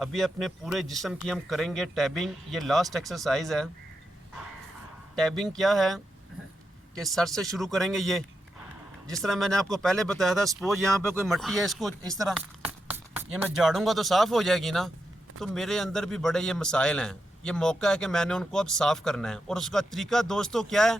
अभी अपने पूरे जिस्म की हम करेंगे टैबिंग। ये लास्ट एक्सरसाइज है। टैबिंग क्या है कि सर से शुरू करेंगे। ये जिस तरह मैंने आपको पहले बताया था, सपोज यहाँ पे कोई मिट्टी है, इसको इस तरह ये मैं झाड़ूंगा तो साफ़ हो जाएगी ना। तो मेरे अंदर भी बड़े ये मसाइल हैं। ये मौका है कि मैंने उनको अब साफ़ करना है। और उसका तरीका दोस्तों क्या है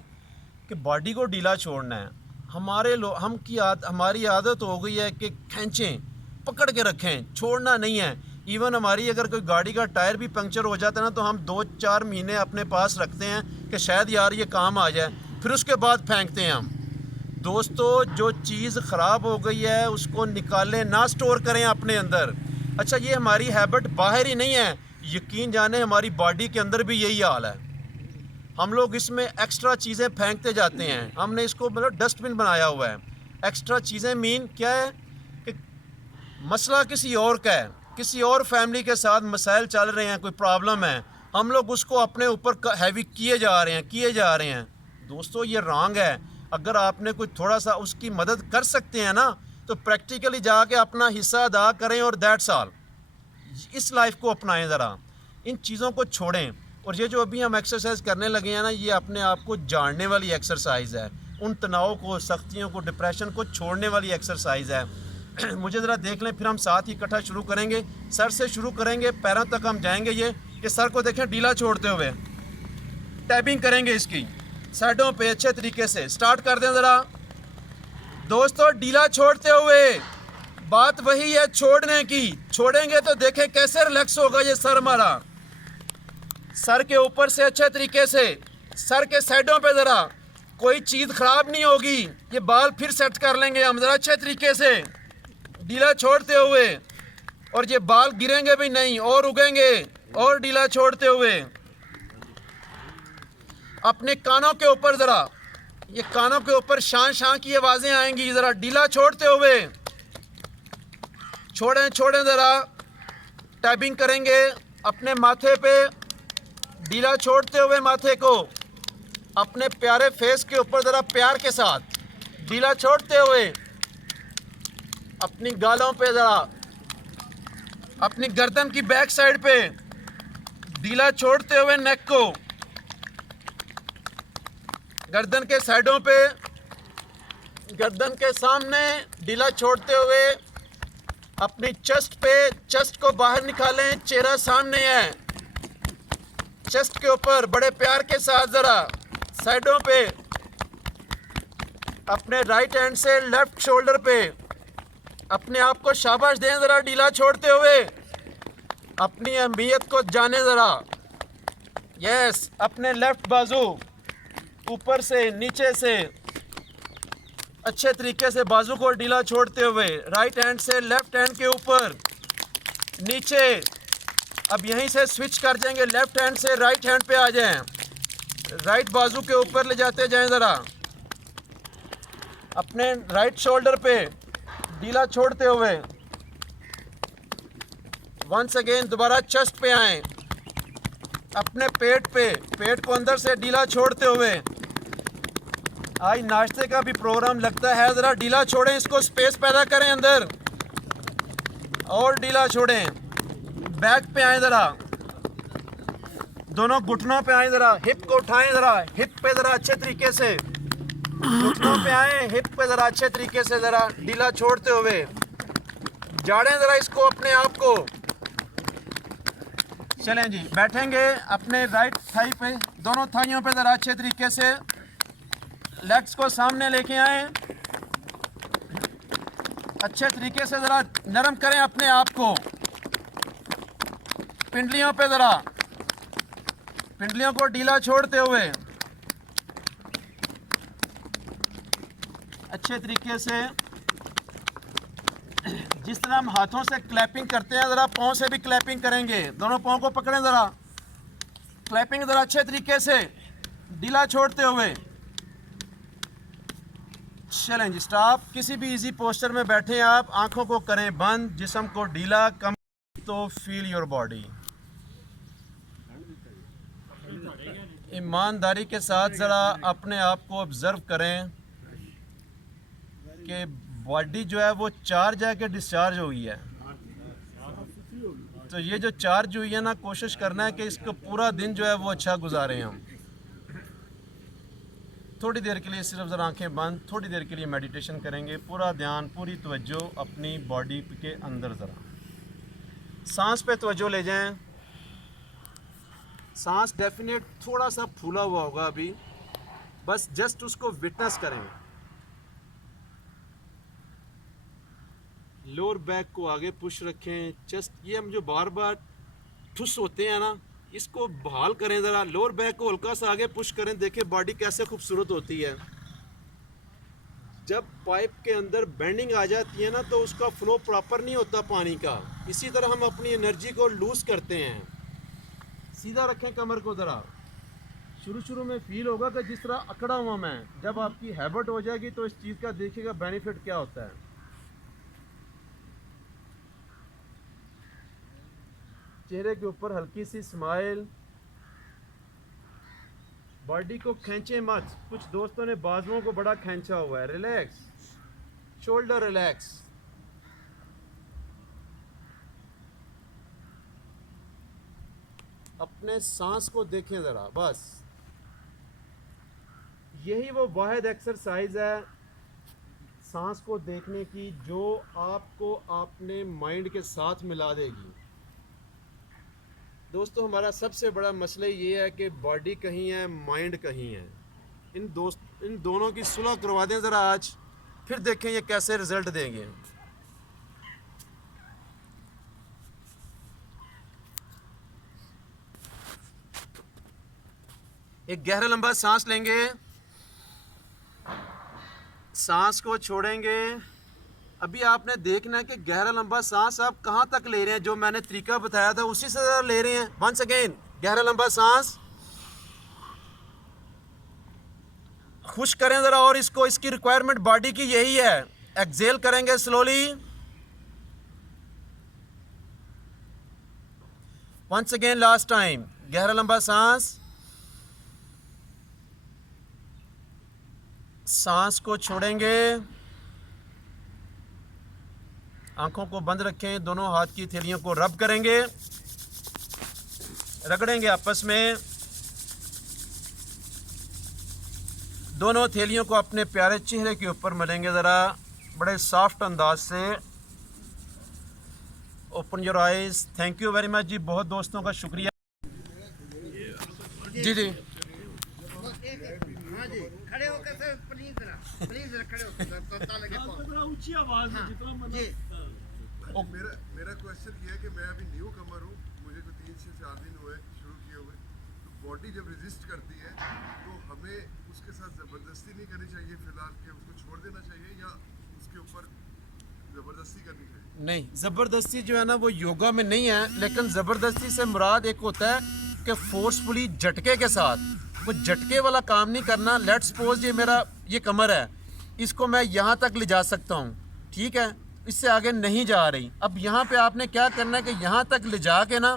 कि बॉडी को ढीला छोड़ना है। हमारी आदत हो गई है कि खींचें, पकड़ के रखें, छोड़ना नहीं है। इवन हमारी अगर कोई गाड़ी का टायर भी पंक्चर हो जाता है ना, तो हम 2-4 महीने अपने पास रखते हैं कि शायद यार ये काम आ जाए, फिर उसके बाद फेंकते हैं हम। दोस्तों, जो चीज़ ख़राब हो गई है उसको निकालें, ना स्टोर करें अपने अंदर। अच्छा, ये हमारी हैबिट बाहर ही नहीं है, यकीन जाने हमारी बॉडी के अंदर भी यही हाल है। हम लोग इसमें एक्स्ट्रा चीज़ें फेंकते जाते हैं। हमने इसको मतलब डस्टबिन बनाया हुआ है। एक्स्ट्रा चीज़ें मीन क्या है कि मसला किसी और का है, किसी और फैमिली के साथ मसाइल चल रहे हैं, कोई प्रॉब्लम है, हम लोग उसको अपने ऊपर हैवी किए जा रहे हैं। दोस्तों, ये रॉन्ग है। अगर आपने कोई थोड़ा सा उसकी मदद कर सकते हैं ना, तो प्रैक्टिकली जाके अपना हिस्सा अदा करें और दैट्स ऑल। इस लाइफ को अपनाएं, ज़रा इन चीज़ों को छोड़ें। और ये जो अभी हम एक्सरसाइज करने लगे हैं ना, ये अपने आप को जानने वाली एक्सरसाइज है। उन तनाव को, सख्तियों को, डिप्रेशन को छोड़ने वाली एक्सरसाइज है। मुझे ज़रा देख लें, फिर हम साथ ही इकट्ठा शुरू करेंगे। सर से शुरू करेंगे, पैरों तक हम जाएंगे। ये सर को देखें ढीला छोड़ते हुए टैबिंग करेंगे। इसकी साइडों पे अच्छे तरीके से स्टार्ट कर दें ज़रा। दोस्तों, ढीला छोड़ते हुए, बात वही है छोड़ने की। छोड़ेंगे तो देखें कैसे रिलैक्स होगा ये सर हमारा। सर के ऊपर से अच्छे तरीके से, सर के साइडों पे ज़रा कोई चीज़ ख़राब नहीं होगी। ये बाल फिर सेट कर लेंगे हम ज़रा अच्छे तरीके से ढीला छोड़ते हुए। और ये बाल गिरेंगे भी नहीं और उगेंगे। और ढीला छोड़ते हुए अपने कानों के ऊपर ज़रा, ये कानों के ऊपर शां शां की आवाज़ें आएंगी। ज़रा ढीला छोड़ते हुए छोड़ें ज़रा। टैबिंग करेंगे अपने माथे पे, ढीला छोड़ते हुए माथे को अपने प्यारे फेस के ऊपर ज़रा प्यार के साथ ढीला छोड़ते हुए, अपनी गालों पे ज़रा, अपनी गर्दन की बैक साइड पे ढीला छोड़ते हुए नेक को, गर्दन के साइडों पे, गर्दन के सामने ढीला छोड़ते हुए अपनी चेस्ट पे, चेस्ट को बाहर निकालें, चेहरा सामने है। चेस्ट के ऊपर बड़े प्यार के साथ ज़रा साइडों पे, अपने राइट हैंड से लेफ्ट शोल्डर पे अपने आप को शाबाश दें ज़रा ढीला छोड़ते हुए। अपनी अहमियत को जाने ज़रा। यस, अपने लेफ्ट बाजू ऊपर से नीचे से अच्छे तरीके से बाजू को ढीला छोड़ते हुए, राइट हैंड से लेफ्ट हैंड के ऊपर नीचे। अब यहीं से स्विच कर जाएंगे, लेफ्ट हैंड से राइट हैंड पे आ जाएं, राइट बाजू के ऊपर ले जाते जाएं ज़रा। अपने राइट शोल्डर पे ढीला छोड़ते हुए वंस अगेन दोबारा चेस्ट पे आएं, अपने पेट पे, पेट को अंदर से ढीला छोड़ते हुए। आज नाश्ते का भी प्रोग्राम लगता है, ज़रा ढीला छोड़ें, इसको स्पेस पैदा करें अंदर और ढीला छोड़ें। बैक पे आए ज़रा, दोनों घुटनों पे आए ज़रा, हिप को उठाएं ज़रा, हिप पे ज़रा अच्छे तरीके से, घुटनों पे आए, हिप पे ज़रा अच्छे तरीके से ज़रा ढीला छोड़ते हुए झाड़ें ज़रा इसको अपने आप को। चलें जी, बैठेंगे अपने राइट थाई पे, दोनों थाइयों पे ज़रा अच्छे तरीके से लेग्स को सामने लेके आए, अच्छे तरीके से ज़रा नरम करें अपने आप को। पिंडलियों पे ज़रा, पिंडलियों को ढीला छोड़ते हुए अच्छे तरीके से, जिस तरह हम हाथों से क्लैपिंग करते हैं, ज़रा पाँव से भी क्लैपिंग करेंगे। दोनों पाँव को पकड़ें ज़रा, क्लैपिंग ज़रा अच्छे तरीके से ढीला छोड़ते हुए। चलें जी, स्टॉप। किसी भी इजी पोस्चर में बैठे आप, आंखों को करें बंद, जिस्म को ढीला, कम तो फील योर बॉडी। ईमानदारी के साथ ज़रा अपने आप को ऑब्ज़र्व करें कि बॉडी जो है वो चार्ज है कि डिस्चार्ज हुई है। तो ये जो चार्ज हुई है ना, कोशिश करना है कि इसको पूरा दिन जो है वो अच्छा गुजारें हम। थोड़ी देर के लिए सिर्फ ज़रा आंखें बंद, थोड़ी देर के लिए मेडिटेशन करेंगे। पूरा ध्यान, पूरी तवज्जो अपनी बॉडी के अंदर, ज़रा सांस पे तवज्जो ले जाएं। सांस डेफिनेट थोड़ा सा फूला हुआ होगा अभी, बस जस्ट उसको विटनेस करें। लोअर बैक को आगे पुश रखें, चेस्ट, ये हम जो बार बार ठुस होते हैं ना, इसको बहाल करें ज़रा। लोअर बैक को हल्का सा आगे पुश करें, देखें बॉडी कैसे खूबसूरत होती है। जब पाइप के अंदर बेंडिंग आ जाती है ना, तो उसका फ्लो प्रॉपर नहीं होता पानी का। इसी तरह हम अपनी एनर्जी को लूज़ करते हैं। सीधा रखें कमर को ज़रा। शुरू में फील होगा कि जिस तरह अकड़ा हुआ मैं, जब आपकी हैबिट हो जाएगी तो इस चीज़ का देखिएगा बेनिफिट क्या होता है। चेहरे के ऊपर हल्की सी स्माइल, बॉडी को खींचे मत। कुछ दोस्तों ने बाजुओं को बड़ा खींचा हुआ है, रिलैक्स, शोल्डर रिलैक्स। अपने सांस को देखें ज़रा, बस यही वो वाहिद एक्सरसाइज है सांस को देखने की, जो आपको अपने माइंड के साथ मिला देगी। दोस्तों, हमारा सबसे बड़ा मसला ये है कि बॉडी कहीं है, माइंड कहीं है। इन दोनों की सुलह करवा दें ज़रा आज, फिर देखें ये कैसे रिजल्ट देंगे। एक गहरा लंबा सांस लेंगे, सांस को छोड़ेंगे। अभी आपने देखना है कि गहरा लंबा सांस आप कहाँ तक ले रहे हैं। जो मैंने तरीका बताया था उसी से ले रहे हैं। वंस अगेन, गहरा लंबा सांस, खुश करें ज़रा, और इसको, इसकी रिक्वायरमेंट बॉडी की यही है। एक्सेल करेंगे slowly. Once again, last time, गहरा लंबा सांस, सांस को छोड़ेंगे, आंखों को बंद रखें, दोनों हाथ की थैलियों को रब करेंगे, रगड़ेंगे आपस में। दोनों थैलियों को अपने प्यारे चेहरे के ऊपर मलेंगे ज़रा, बड़े सॉफ्ट अंदाज से। Open your eyes. Thank you very much जी, बहुत दोस्तों का शुक्रिया। जी जी, खड़े होकर सर, प्लीज खड़े होकर ऊंची आवाज में जितना मेरा क्वेश्चन ये है कि मैं अभी न्यू कमर हूँ, मुझे कोई 3 से 4 दिन हुए शुरू किए हुए। तो बॉडी जब रेजिस्ट करती है तो हमें उसके साथ ज़बरदस्ती नहीं करनी चाहिए फिलहाल, कि उसको छोड़ देना चाहिए, या उसके ऊपर ज़बरदस्ती करनी चाहिए? नहीं, ज़बरदस्ती जो है ना वो योगा में नहीं है। लेकिन ज़बरदस्ती से मुराद एक होता है कि फोर्सफुली झटके के साथ, वो झटके वाला काम नहीं करना। लेट्स सपोज ये कमर है, इसको मैं यहाँ तक ले जा सकता हूँ, ठीक है, इससे आगे नहीं जा रही। अब यहाँ पे आपने क्या करना है कि यहाँ तक ले जा के ना